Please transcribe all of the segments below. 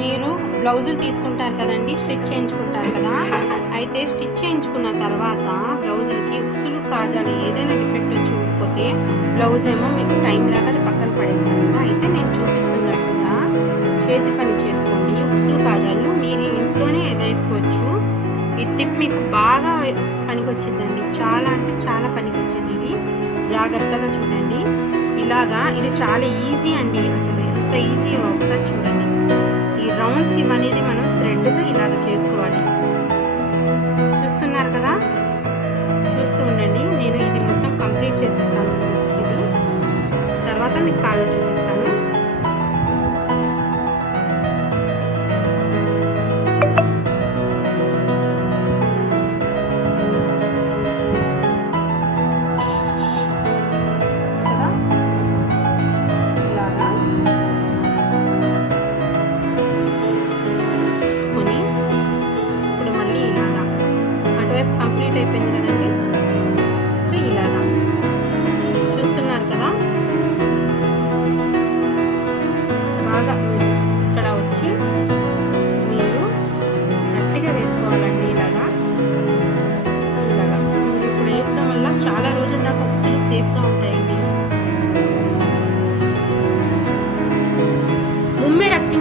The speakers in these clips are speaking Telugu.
మీరు బ్లౌజులు తీసుకుంటారు కదండి, స్టిచ్ చేయించుకుంటారు కదా. అయితే స్టిచ్ చేయించుకున్న తర్వాత బ్లౌజులకి ఉక్సులు కాజాలు ఏదైనా డిఫెక్ట్ వచ్చి ఊడిపోతే బ్లౌజ్ ఏమో మీకు టైం లాగా అది పక్కన పడేస్తాను కదా. అయితే నేను చూపిస్తున్నట్టుగా చేతి పని చేసుకోండి. ఉక్సులు కాజాలు మీరు ఇంట్లోనే వేసుకోవచ్చు. ఈ టిప్ మీకు బాగా పనికొచ్చిందండి, చాలా అంటే చాలా పనికొచ్చింది. ఇది జాగ్రత్తగా చూడండి. ఇలాగా ఇది చాలా ఈజీ అండి, అసలు ఎంత ఈజీ ఒకసారి చూడండి. ఈ రౌండ్ సిమ్ అనేది మనం థ్రెడ్తో ఇలాగ చేసుకోవాలి. చూస్తున్నారు కదా, చూస్తూ ఉండండి. నేను ఇది మొత్తం కంప్లీట్ చేసేస్తాను. ఇది తర్వాత మీకు కాజా చూపిస్తాను. కంప్లీట్ అయిపోయింది కదండి. ఇప్పుడు ఇలాగా చూస్తున్నారు కదా, బాగా ఇక్కడ వచ్చి మీరు గట్టిగా వేసుకోవాలండి. ఇలాగా ఇలాగా మీరు ఇప్పుడు వేయడం వల్ల చాలా రోజుల దాకా ఉక్సులు సేఫ్గా ఉంటాయండి. ముమ్మే రక్తి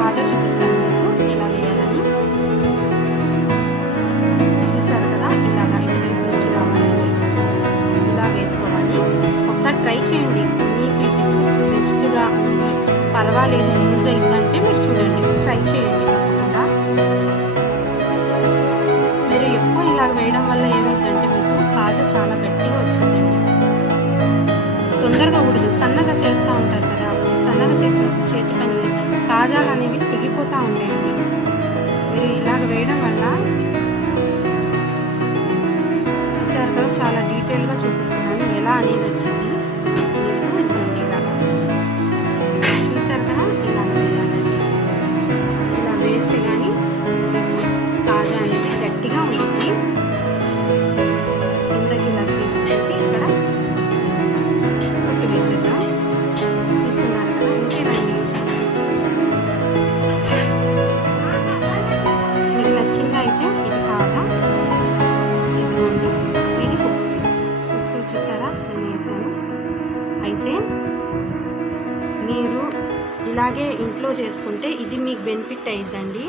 కాజా చూపిస్తాను మీకు ఎలా వేయాలని. చూసారు కదా, ఇలాగా ఇటువైపు నుంచి రావాలండి, ఇలా వేసుకోవాలి. ఒకసారి ట్రై చేయండి, మీకు బెస్ట్గా ఉంది, పర్వాలేదు, యూజ్ అయిందంటే మీరు చూడండి, ట్రై చేయండి. తప్పకుండా మీరు ఎక్కువ ఇలాగ వేయడం వల్ల ఏమైందంటే మీకు కాజా చాలా గట్టిగా వచ్చిందండి. తొందరగా ఉడదు, సన్నగా చేస్తూ ఉంటారు కదా, సన్నగా చేసినప్పుడు చేతి పని కాజాలు అనేవి తెగిపోతూ ఉంటాయండి. మీరు ఇలాగ వేయడం వల్ల చూసారు కదా, చాలా డీటెయిల్గా చూపిస్తున్నాను ఎలా అనేది వచ్చింది మీకు. ఇలాగా చూసారు కదా, ఇలాగ వేయాలండి. ఇలా వేస్తే కానీ కాజా అనేది గట్టిగా ఉంటుంది. కిందకి ఇలా చేసేసి ఇక్కడ కొట్టి వేసేద్దాం. చూస్తున్నారు కదా, ఇంకేనండి. మీకు నచ్చిందా అయితే ఇది కాజా, ఇదిగోండి, ఇది హుక్స్ చూసారా నేను వేసాను. అయితే మీరు ఇలాగే ఇంట్లో చేసుకుంటే ఇది మీకు బెనిఫిట్ అయ్యిద్దండి.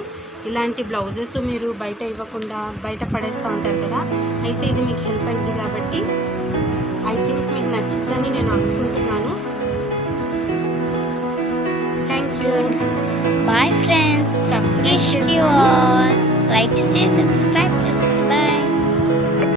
ఇలాంటి బ్లౌజెస్ మీరు బయట ఇవ్వకుండా బయట పడేస్తూ ఉంటారు కదా, అయితే ఇది మీకు హెల్ప్ అయ్యింది. కాబట్టి ఐ థింక్ మీకు నచ్చిందని నేను అనుకుంటున్నాను. Thank you. Bye friends, subscribe like చేసి సబ్స్క్రైబ్ చేసుకోండి.